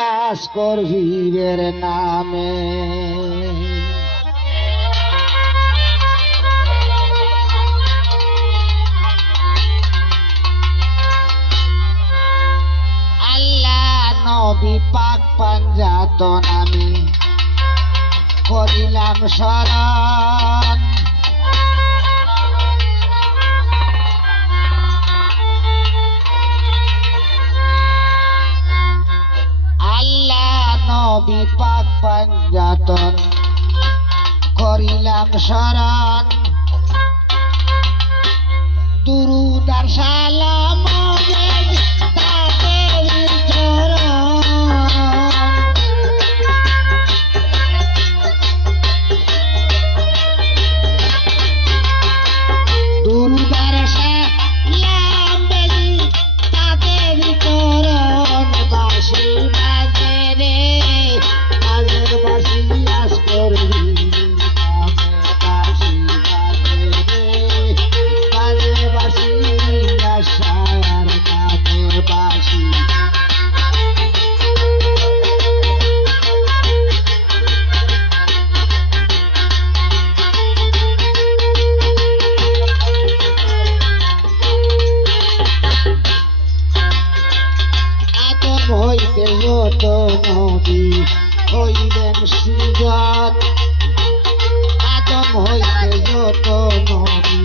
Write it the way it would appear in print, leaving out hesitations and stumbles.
আস করবীরের নামে। আল্লাহ নবী পাক পাঞ্জাতন আমি করিলাম শরণ। আল্লাহ নবী পাক পাঞ্জাতন করিলাম শরণ। দুরূদ আর সালাম তাদের চরণ। দুরূদ আর সালাম তাদের চরণ। বাঁশি বাজে রে বাজে বাঁশি আস করবি বাঁশি বাজে রে বাজে বাঁশি আশার নামে বাঁশি। আদম হইতে যত নবী হইলেন সৃজন। আদম হইতে যত নবী